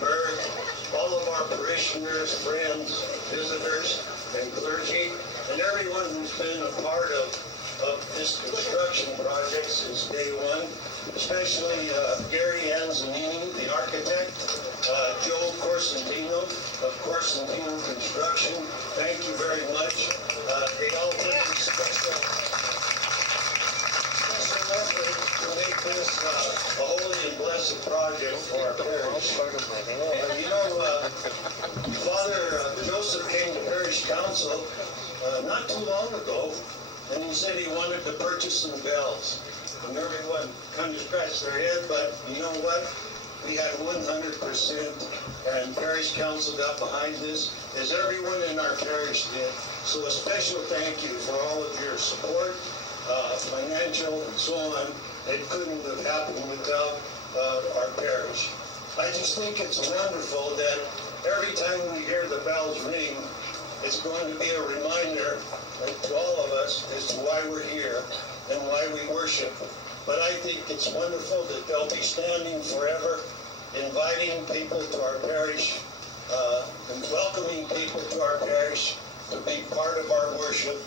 Berg, all of our parishioners, friends, visitors, and clergy, and everyone who's been a part of this construction project since day one, especially Gary Anzanini, the architect, Joe Corsentino of Corsentino Construction. Thank you very much. They all put this special effort to make this a holy and blessed project for our parish. And you know, Father Joseph came to parish council not too long ago, and he said he wanted to purchase some bells. And everyone kind of scratched their head, but you know what? We had 100%, and parish council got behind this, as everyone in our parish did. So a special thank you for all of your support, financial and so on. It couldn't have happened without our parish. I just think it's wonderful that every time we hear the bells ring, it's going to be a reminder to all of us as to why we're here and why we worship. But I think it's wonderful that they'll be standing forever, inviting people to our parish, and welcoming people to our parish to be part of our worship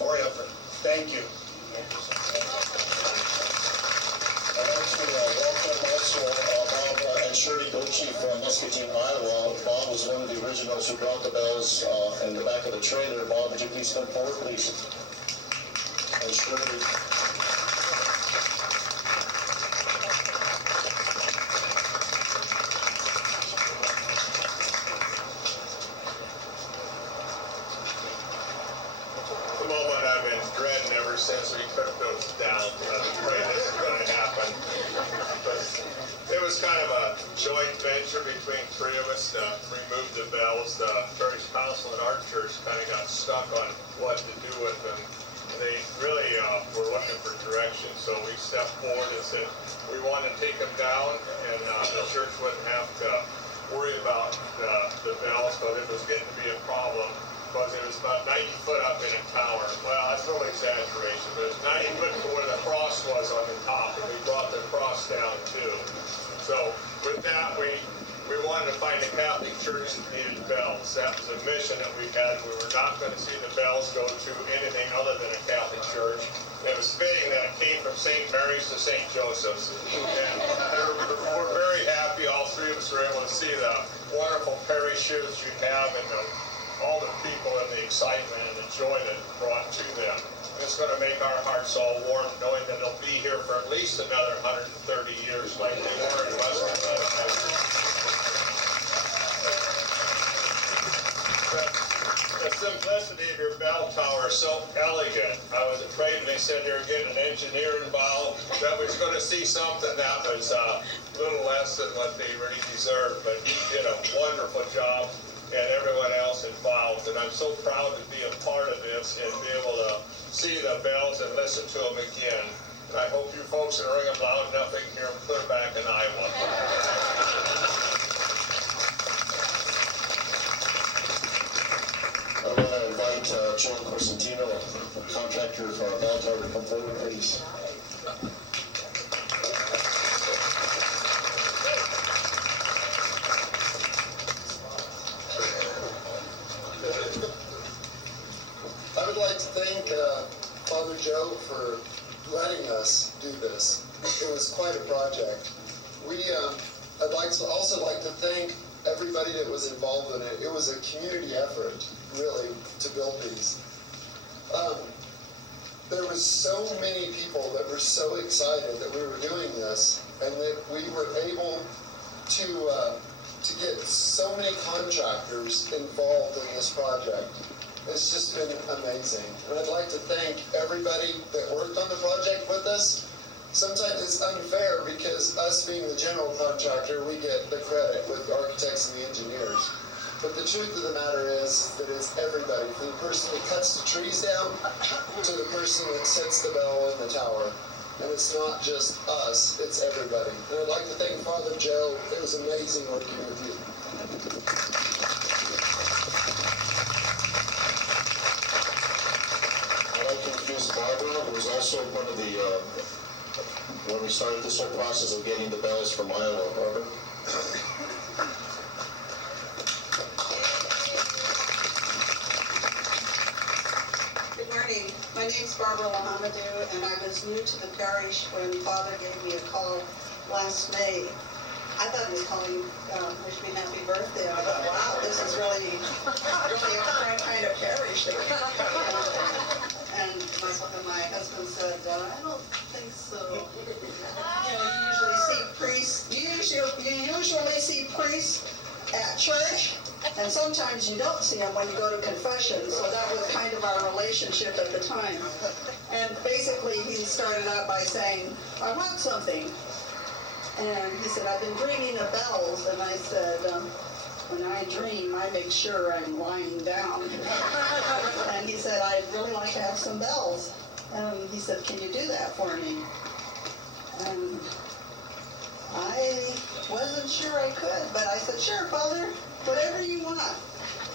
forever. Thank you. I'd like to welcome also Bob and Shirley Gochee from Muscatine, Iowa. Bob was one of the originals who brought the bells in the back of the trailer. Bob, would you please come forward, please? And Shirley. The moment I've been dreading ever since we took those down. I'm afraid this is going to happen. But it was kind of a joint venture between three of us to remove the bells. The parish council and our church kind of got stuck on what to do with them. They really were looking for direction, so we stepped forward and said we want to take them down, and the church wouldn't have to worry about the bells, but it was getting to be a problem. Because it was about 90 foot up in a tower. Well, that's a little exaggeration, but it's 90 foot to where the cross was on the top, and we brought the cross down too. So with that, we wanted to find a Catholic church that needed bells. That was a mission that we had. We were not going to see the bells go to anything other than a Catholic church. It was fitting that it came from St. Mary's to St. Joseph's. And we're very happy all three of us were able to see the wonderful parish here that you have, and all the people and the excitement and the joy that it brought to them. And it's going to make our hearts all warm knowing that they'll be here for at least another 130 years like they were in Muscatine. The simplicity of your bell tower is so elegant. I was afraid when they said they were getting an engineer involved that we was going to see something that was a little less than what they really deserved. But he did a wonderful job, and everyone else involved. And I'm so proud to be a part of this and be able to see the bells and listen to them again. And I hope you folks can ring them loud enough they can hear them clear back in Iowa. I want to invite Joe Corsentino, contractor for our bell tower, to come forward, please. I would like to thank Father Joe for letting us do this. It was quite a project. I'd also like to thank everybody that was involved in it. It was a community effort, really, to build these. there was so many people that were so excited that we were doing this, and that we were able to get so many contractors involved in this project. It's just been amazing. And I'd like to thank everybody that worked on the project with us. Sometimes it's unfair because us being the general contractor, we get the credit with the architects and the engineers. But the truth of the matter is that it's everybody, from the person that cuts the trees down to the person that sets the bell in the tower. And it's not just us, it's everybody. And I'd like to thank Father Joe. It was amazing working with you. I'd like to introduce Barbara, who was also one of the, when we started this whole process of getting the bells from Iowa. Barbara? Good morning. My name's Barbara Lahamadou, and I was new to the parish when Father gave me a call last May. I thought he was calling, wish me happy birthday. I thought, wow, this is really a different kind of parish. And my husband said, I don't think so. You usually see priests at church, and sometimes you don't see them when you go to confession. So that was kind of our relationship at the time. And basically, he started out by saying, I want something. And he said, I've been dreaming of bells. And I said, when I dream, I make sure I'm lying down. And he said, I'd really like to have some bells. And he said, can you do that for me? And I wasn't sure I could, but I said, sure, Father, whatever you want.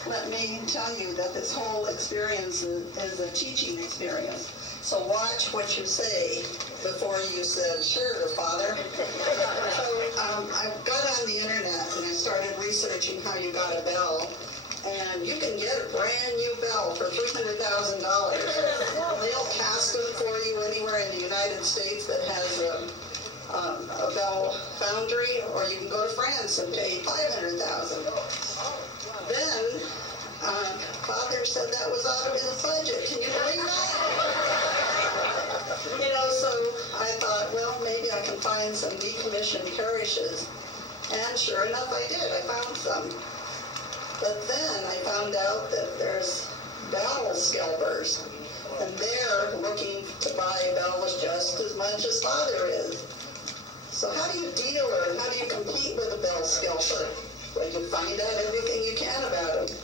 Let me tell you that this whole experience is a teaching experience. So watch what you say before you said, sure, Father. So I got on the internet and I started researching how you got a bell. And you can get a brand new bell for $300,000. They'll cast them for you anywhere in the United States that has a bell foundry, or you can go to France and pay $500,000. Then Father said that was out of his budget. Can you believe that? So I thought, well, maybe I can find some decommissioned parishes. And sure enough, I did. I found some. But then I found out that there's bell scalpers, and they're looking to buy bells just as much as Father is. So how do you deal or how do you compete with a bell scalper? Well, you find out everything you can about them.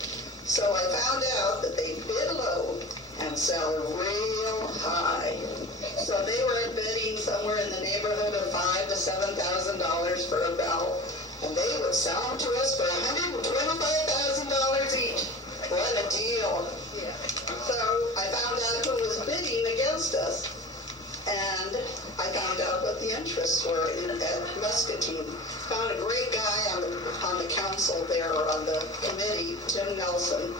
So I found out that they bid low and sell real high. So they were bidding somewhere in the neighborhood of $5,000 to $7,000 for a bell, and they would sell them to us for $125,000 each. What a deal! So I found out who was bidding against us, and I found out what the interests were at Muscatine. Found a great guy on the council there, or on the committee, Tim Nelson.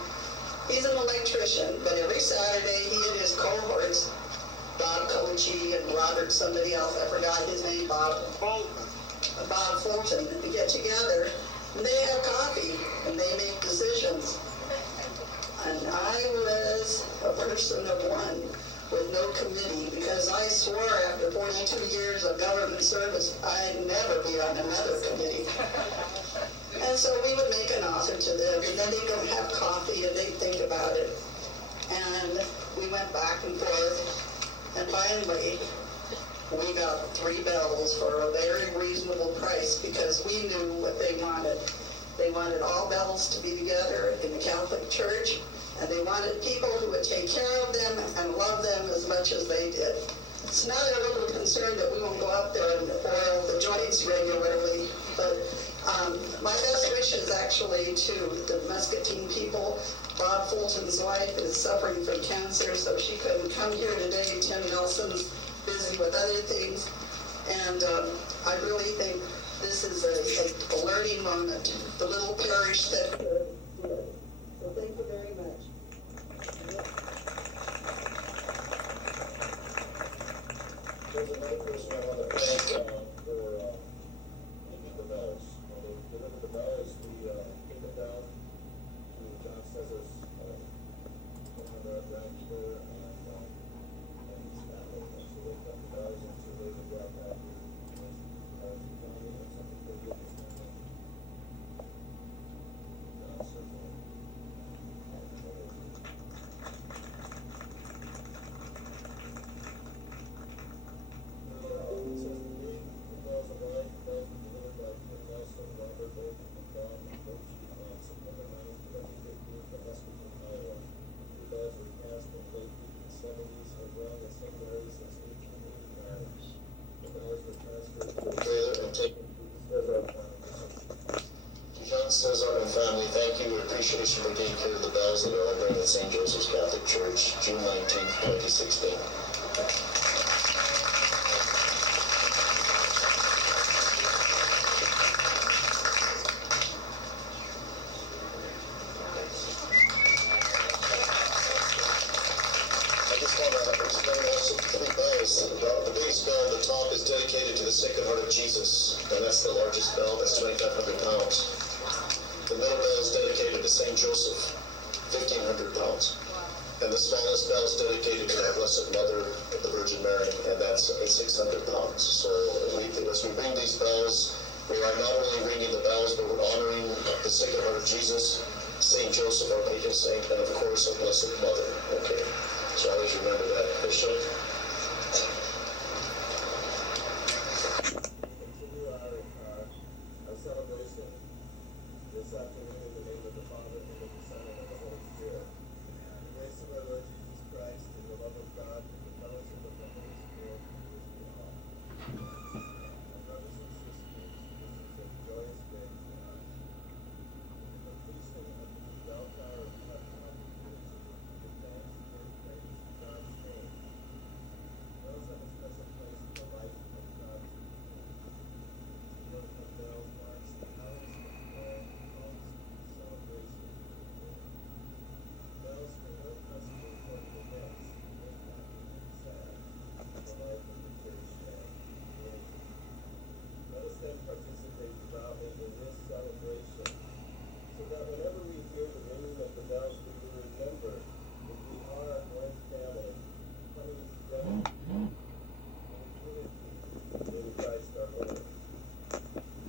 He's an electrician, but every Saturday he and his cohorts, Bob Gochee and Robert, somebody else, I forgot his name, Bob Fulton, they get together and they have coffee and they make decisions. And I was a person of one with no committee, because I swore after 42 years of government service I'd never be on another committee. And so we would make an offer to them, and then they'd go have coffee and they'd think about it. And we went back and forth. And finally, we got 3 bells for a very reasonable price, because we knew what they wanted. They wanted all bells to be together in the Catholic Church, and they wanted people who would take care of them and love them as much as they did. So now they're a little concerned that we won't go up there and oil the joints regularly, but my best wishes actually to the Muscatine people. Bob Fulton's wife is suffering from cancer, so she couldn't come here today. Tim Nelson's busy with other things. And I really think this is a learning moment. The little parish that did. So thank you very much. There's another person I want to thank for making the bells. They delivered the bells, we came down to John Cesar's home around here, and Celebration Brigade carried the bells that are all ringing at St. Joseph's Catholic Church, June 19th, 2016. The biggest bell on the top is dedicated to the Sacred Heart of Jesus, and that's the largest bell. That's 2,500 pounds. The middle bell is dedicated to St. Joseph, 1,500 pounds. And the smallest bell is dedicated to our Blessed Mother, the Virgin Mary, and that's 600 pounds. So as we bring these bells, we are not only ringing the bells, but we're honoring the Sacred Heart of Jesus, St. Joseph, our patron saint, and of course, our Blessed Mother. Okay, so always remember that. Bishop. Our celebration this afternoon in the name of the Father, and of the Son, and of the Holy Spirit. The grace of our Lord Jesus Christ, and the love of God, and the fellowship of the Holy Spirit be with you all. My brothers and sisters, this is a joyous day for us. The completion of the new bell tower we have an opportunity to advance and praise God's name. Bells have a special place in the life of God's people. The note of bells marks the hours of prayer, calls to celebration of the Lord. Bells connote us to important events, both happy and sad, in the life of the church and community. Let us then participate devoutly in this celebration, so that whenever we hear the ringing of the bells, we will remember that we are one family, coming together in unity in Christ our Lord.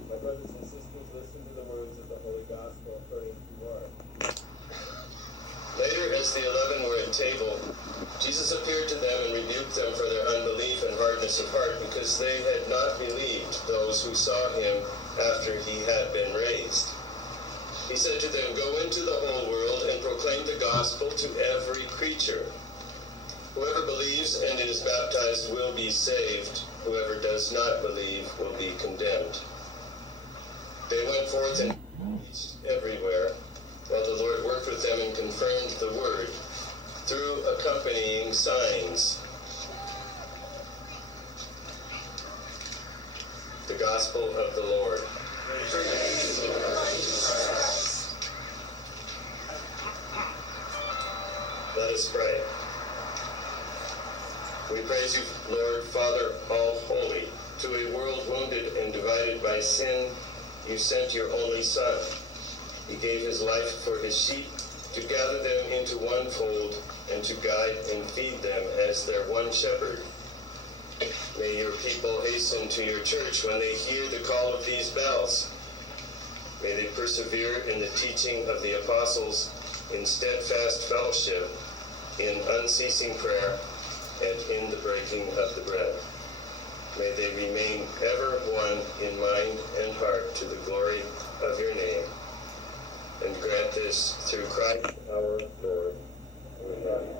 My brothers and sisters, listen to the words of the Holy Gospel according to Mark. Later, as the 11 were at table, Jesus appeared to them and rebuked them for their unbelief and hardness of heart, because they had not believed those who saw him after he had been raised. He said to them, "Go into the whole world and proclaim the gospel to every creature. Whoever believes and is baptized will be saved. Whoever does not believe will be condemned." They went forth and preached everywhere, while the Lord worked with them and confirmed the word through accompanying signs. The Gospel of the Lord. Let us pray. We praise you, Lord, Father, all holy. To a world wounded and divided by sin, you sent your only Son. He gave his life for his sheep, to gather them into one fold and to guide and feed them as their one shepherd. May your people hasten to your church when they hear the call of these bells. May they persevere in the teaching of the apostles, in steadfast fellowship, in unceasing prayer, and in the breaking of the bread. May they remain ever one in mind and heart to the glory of your name. And grant this through Christ our Lord. Amen.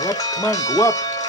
Go up. Come on, go up.